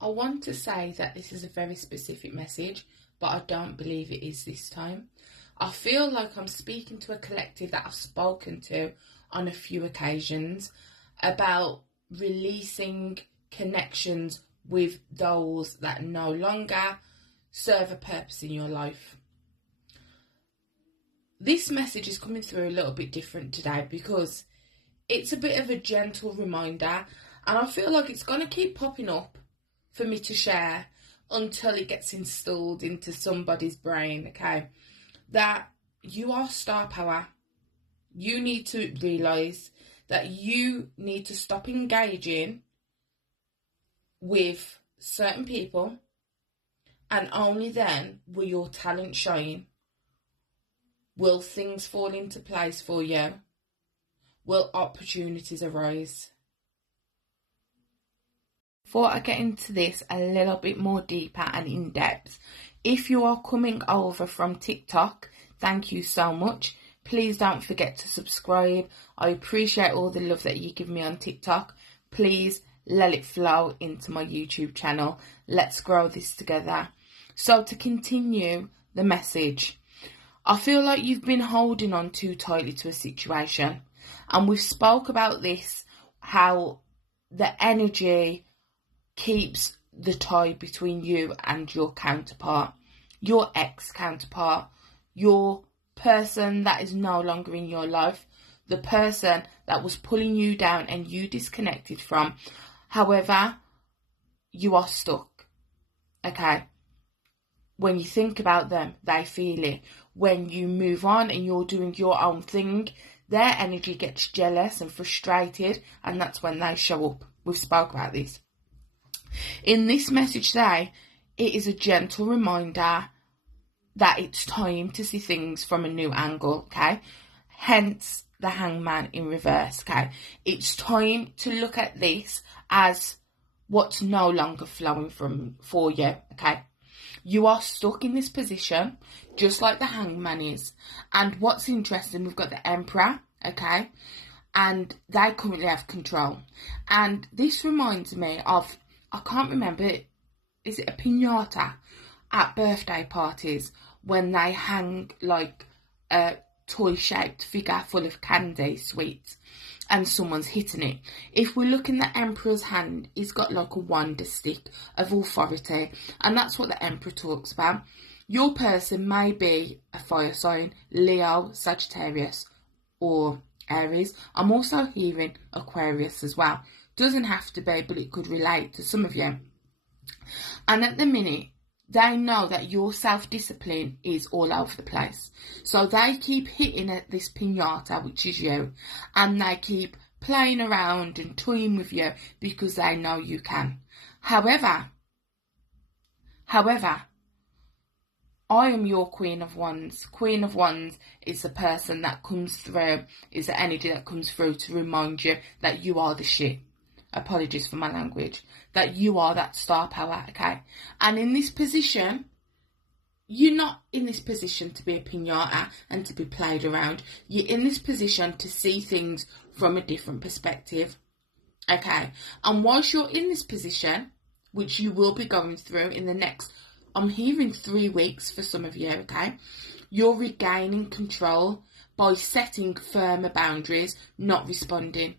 I want to say that this is a very specific message, but I don't believe it is this time. I feel like I'm speaking to a collective that I've spoken to on a few occasions about releasing connections with those that no longer serve a purpose in your life. This message is coming through a little bit different today because it's a bit of a gentle reminder, and I feel like it's going to keep popping up for me to share until it gets installed into somebody's brain, okay? That you are star power. You need to realise that you need to stop engaging with certain people, and only then will your talent shine. Will things fall into place for you? Will opportunities arise? Before I get into this a little bit more deeper and in depth, if you are coming over from TikTok, thank you so much. Please don't forget to subscribe. I appreciate all the love that you give me on TikTok. Please let it flow into my YouTube channel. Let's grow this together. So to continue the message, I feel like you've been holding on too tightly to a situation. And we've spoke about this, how the energy keeps the tie between you and your counterpart, your ex-counterpart, your person that is no longer in your life, the person that was pulling you down and you disconnected from. However, you are stuck, okay? When you think about them, they feel it. When you move on and you're doing your own thing, their energy gets jealous and frustrated, and that's when they show up. We've spoke about this. In this message today, it is a gentle reminder that it's time to see things from a new angle, okay? Hence the Hangman in reverse, okay? It's time to look at this as what's no longer flowing for you, okay? You are stuck in this position, just like the Hangman is. And what's interesting, we've got the Emperor, okay? And they currently have control. And this reminds me of, I can't remember, is it a piñata at birthday parties when they hang like a toy-shaped figure full of candy sweets and someone's hitting it? If we look in the Emperor's hand, he's got like a wand stick of authority, and that's what the Emperor talks about. Your person may be a fire sign, Leo, Sagittarius, or Aries. I'm also hearing Aquarius as well. Doesn't have to be, but it could relate to some of you. And at the minute, they know that your self-discipline is all over the place. So they keep hitting at this piñata, which is you, and they keep playing around and toying with you because they know you can. However, I am your Queen of Wands. Queen of Wands is the person that comes through, is the energy that comes through to remind you that you are the shit. Apologies for my language. That you are that star power, okay? And in this position, you're not in this position to be a piñata and to be played around. You're in this position to see things from a different perspective, okay? And whilst you're in this position, which you will be going through in the next, I'm hearing 3 weeks for some of you, okay? You're regaining control by setting firmer boundaries, not responding.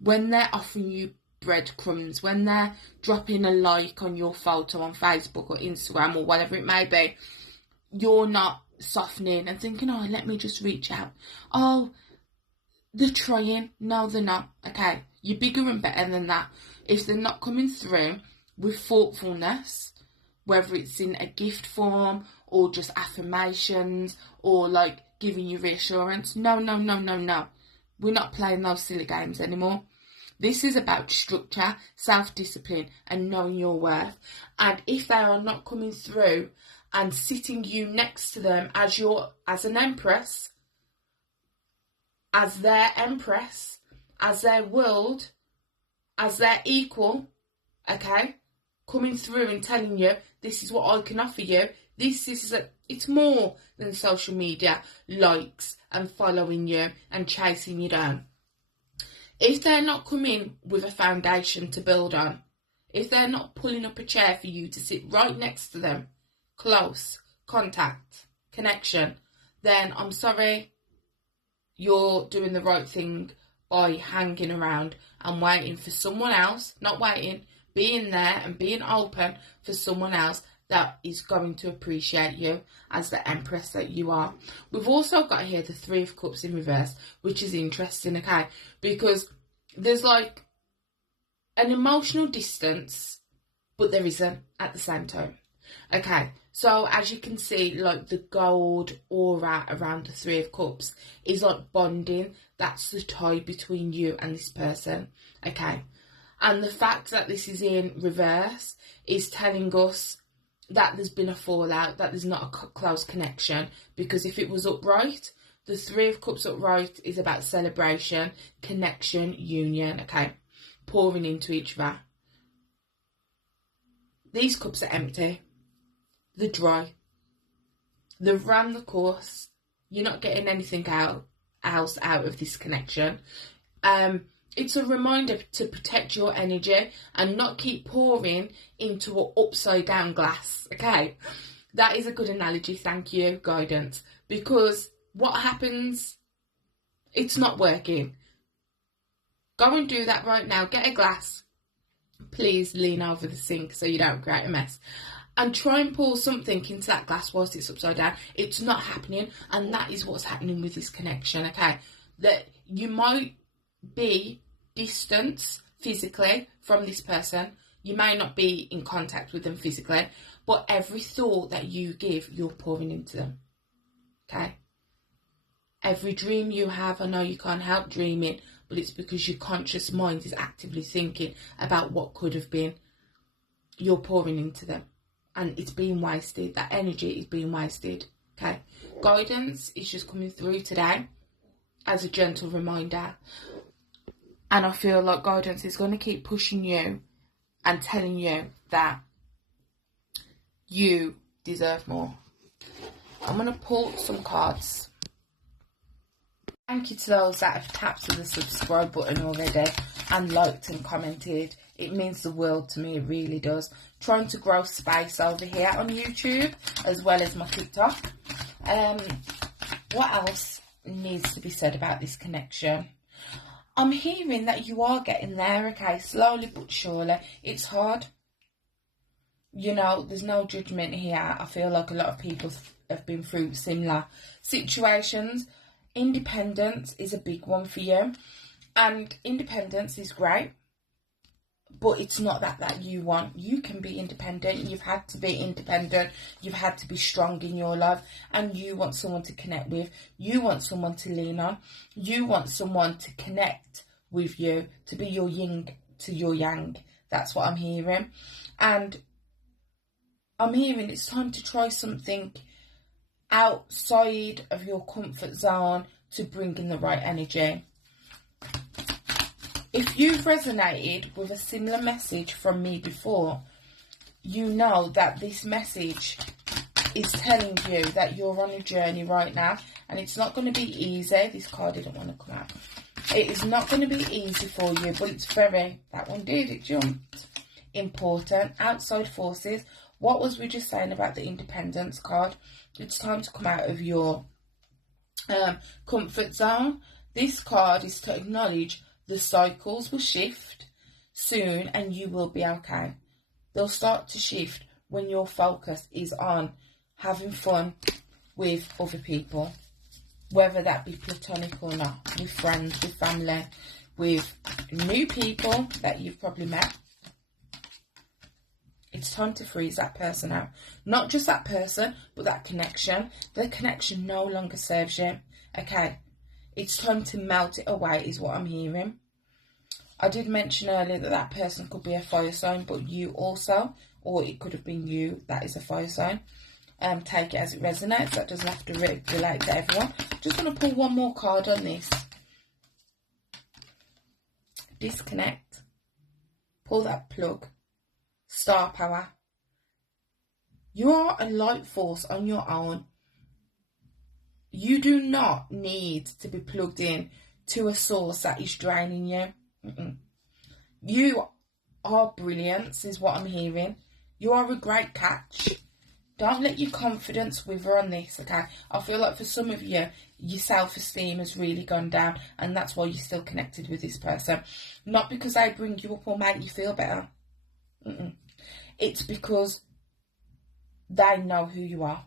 When they're offering you breadcrumbs, when they're dropping a like on your photo on Facebook or Instagram or whatever it may be, you're not softening and thinking, oh, let me just reach out. Oh, they're trying. No, they're not. Okay, you're bigger and better than that. If they're not coming through with thoughtfulness, whether it's in a gift form or just affirmations or like giving you reassurance, no. We're not playing those silly games anymore. This is about structure, self-discipline, and knowing your worth. And if they are not coming through and sitting you next to them as an empress, as their empress, as their world, as their equal, okay, coming through and telling you, this is what I can offer you. It's more than social media likes and following you and chasing you down. If they're not coming with a foundation to build on, if they're not pulling up a chair for you to sit right next to them, close, contact, connection, then I'm sorry, you're doing the right thing by hanging around and waiting for someone else, not waiting, being there and being open for someone else that is going to appreciate you as the Empress that you are. We've also got here the Three of Cups in reverse, which is interesting, okay, because there's like an emotional distance, but there isn't at the same time. Okay, so as you can see, like the gold aura around the Three of Cups is like bonding. That's the tie between you and this person, okay? And the fact that this is in reverse is telling us that there's been a fallout, that there's not a close connection. Because if it was upright, the Three of Cups upright is about celebration, connection, union, okay? Pouring into each other. These cups are empty. They're dry. They've ran the course. You're not getting anything else out of this connection. It's a reminder to protect your energy and not keep pouring into an upside down glass, okay? That is a good analogy, thank you, guidance. Because what happens? It's not working. Go and do that right now. Get a glass. Please lean over the sink so you don't create a mess. And try and pour something into that glass whilst it's upside down. It's not happening, and that is what's happening with this connection, okay? That you might be distant physically from this person. You may not be in contact with them physically, but every thought that you give, you're pouring into them, okay? Every dream you have, I know you can't help dreaming, but it's because your conscious mind is actively thinking about what could have been. You're pouring into them. And it's being wasted. That energy is being wasted. Okay. Guidance is just coming through today as a gentle reminder. And I feel like guidance is going to keep pushing you and telling you that you deserve more. I'm going to pull some cards. Thank you to those that have tapped the subscribe button already and liked and commented. It means the world to me, it really does. Trying to grow space over here on YouTube as well as my TikTok. What else needs to be said about this connection? I'm hearing that you are getting there, okay, slowly but surely. It's hard. You know, there's no judgment here. I feel like a lot of people have been through similar situations. Independence is a big one for you. And independence is great. But it's not that you want. You can be independent. You've had to be independent. You've had to be strong in your life. And you want someone to connect with. You want someone to lean on. You want someone to connect with you. To be your yin to your yang. That's what I'm hearing. And I'm hearing it's time to try something outside of your comfort zone to bring in the right energy. If you've resonated with a similar message from me before, you know that this message is telling you that you're on a journey right now, and it's not going to be easy. This card didn't want to come out. It is not going to be easy for you, but it's very, that one did, it jumped. Important. Outside forces. What was we just saying about the independence card? It's time to come out of your comfort zone. This card is to acknowledge the cycles will shift soon and you will be okay. They'll start to shift when your focus is on having fun with other people, whether that be platonic or not, with friends, with family, with new people that you've probably met. It's time to freeze that person out. Not just that person, but that connection. The connection no longer serves you. Okay. It's time to melt it away is what I'm hearing. I did mention earlier that that person could be a fire sign, but you also, or it could have been you that is a fire sign. Take it as it resonates. That doesn't have to relate to everyone. Just going to pull one more card on this. Disconnect. Pull that plug. Star power. You are a light force on your own. You do not need to be plugged in to a source that is draining you. You are brilliance, is what I'm hearing. You are a great catch. Don't let your confidence wither on this, okay? I feel like for some of you, your self-esteem has really gone down, and that's why you're still connected with this person. Not because they bring you up or make you feel better. It's because they know who you are,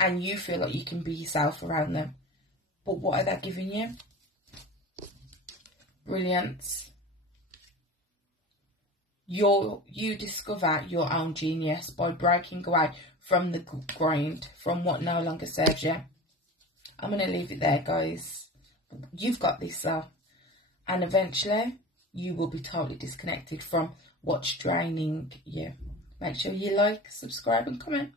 and you feel like you can be yourself around them. But what are they giving you? Brilliance. You discover your own genius by breaking away from the grind, from what no longer serves you. I'm going to leave it there, guys. You've got this, though. And eventually, you will be totally disconnected from what's draining you. Make sure you like, subscribe, and comment.